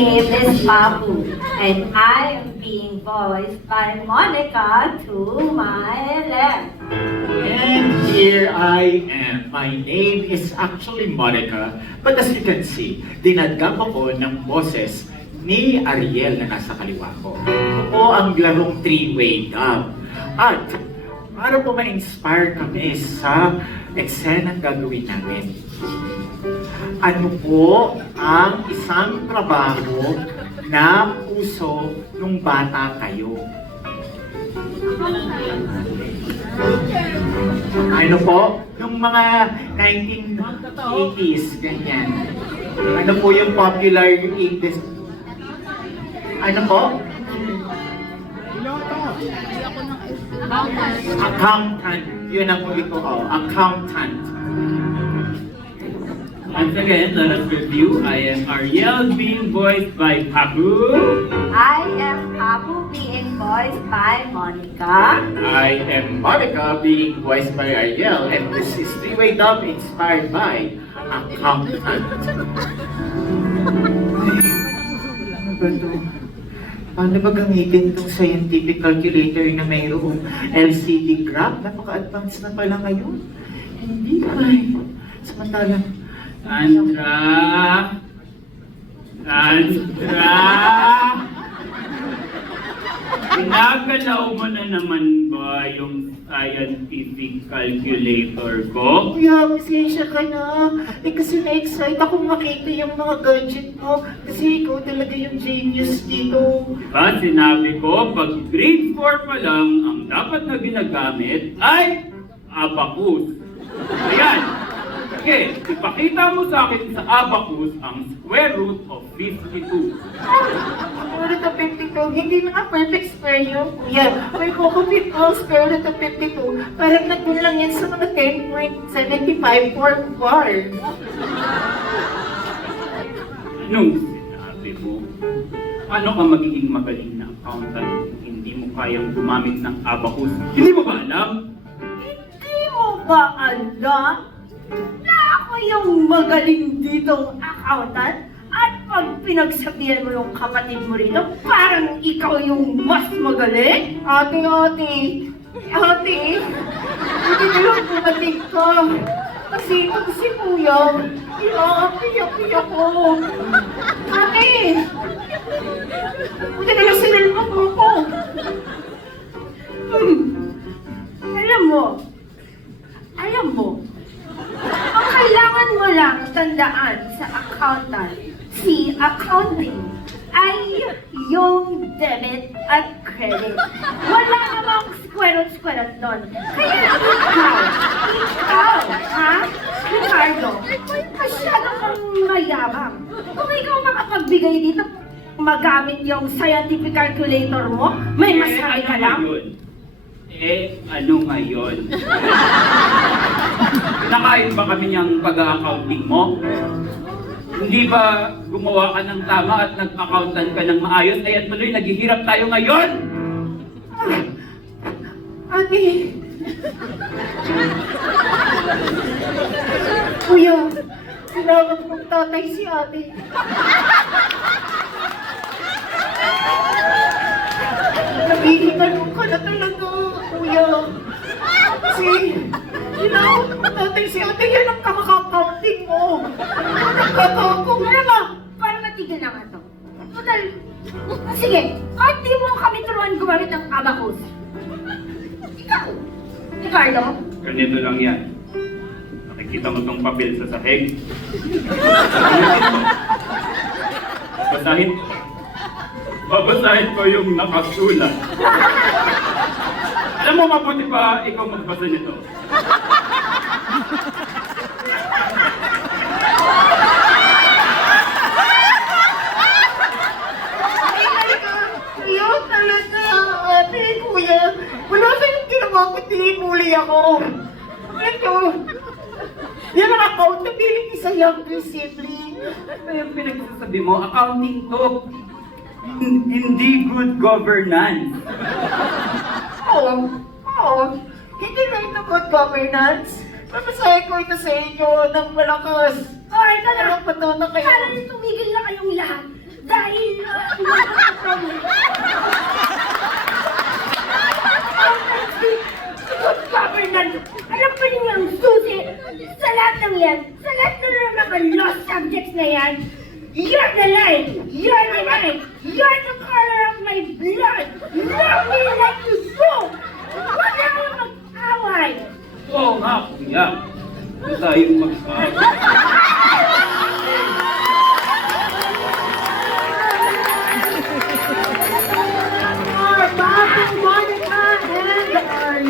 name is Papu, and I am being voiced by Monica to my left. And here I am. My name is actually Monica, but as you can see, dinadgap ako ng boses ni Ariel na nasa kaliwa ko. Ito po ang larong three-way dub. At para po ma-inspire kami sa eksenang gagawin namin. Ano po ang isang trabaho na puso nung bata kayo? Ano po? Nung mga 1980s, ganyan. Ano po yung popular yung 80s? Ano po? Accountant. Yun ang huli ko. Oh, accountant. Once again, let us review. I am Ariel, being voiced by Papu. I am Papu, being voiced by Monica. I am Monica, being voiced by Ariel, and this is three-way dub inspired by accountant. Ano ba ito? Paano ba gamitin itong scientific calculator na mayroong LCD graph? Napaka-advanced na pala ngayon. Hindi ba? Samantalang, Sandra! Ginagalaw mo na naman ba yung scientific calculator ko? Kuya, masensya ka na. Kasi na-excite akong makita yung mga gadget mo. Kasi ikaw talaga yung genius dito. Diba sinabi ko, pag grade 4 pa lang, ang dapat na ginagamit ay abacus. Ayan! Okay, ipakita mo sa akin sa abacus ang square root of 52. Square root of 52, hindi na nga perfect square yun. Kuya, may kukupit ko square root of 52. Parang nagdun lang yan sa mga 10.75 for bar. Anong sinabi mo? Paano ka magiging magaling na accountant kung hindi mo kayang gumamit ng abacus? Hindi mo ba alam? Hindi mo ba alam na ako yung magaling ditong accountant? At pag pinagsabihan mo yung kapatid mo rito, parang ikaw yung mas magaling? Ate, hindi na lang pumating ka. Kasi ito si Kuya, iyak ko. Ate! Buti na lang sinalpa mo ko. Alam mo, ang kailangan mo lang tandaan sa accountant, si accounting, ay yung debit at credit. Wala namang square-on doon. Kaya Ricardo, masyado kang mayabang. Kung ikaw makapagbigay dito, magamit yung scientific calculator mo, may masabi ka lang. Ano ngayon? Nakain ba kami niyang pag-accounting mo? Hindi ba gumawa ka ng tama at nag-accountant ka ng maayos? Ay at tuloy, naghihirap tayo ngayon! Ate! Kuya, kailangan kong tatay si ate. Nabihiman ka na talaga, kuya. Kasi, kailangan kong tatay si ate. Yan ang kakakaunting mo. Nagkakakong Ano ba? Para matigil na nga to. Total, sige, at di mo kami turuan gumamit ng abacus. Ikaw, Ricardo, Ganito lang yan. Nakikita mo tong papel sa sahig. Basahin ko. Babasahin ko yung nakasulat. Alam mo, mabuti pa ikaw magbasa nito. Kuya, talaga, ate, kuya. Wala kayong ginawa ko, tinimuli ako. Ito, yan ang accountability sa younger sibling. Ano yung pinagsasabi mo? Accounting to. Hindi good governance. Oo. Hindi na ito good governance. Papasahin ko ito sa inyo ng malakas. Ay, talaga, Walang patuto kayo. sana tumigil na kayong lahat. Dahil yan, sa lahat ng mga lost subjects na yan, you're the light, you're the light, you're the color of my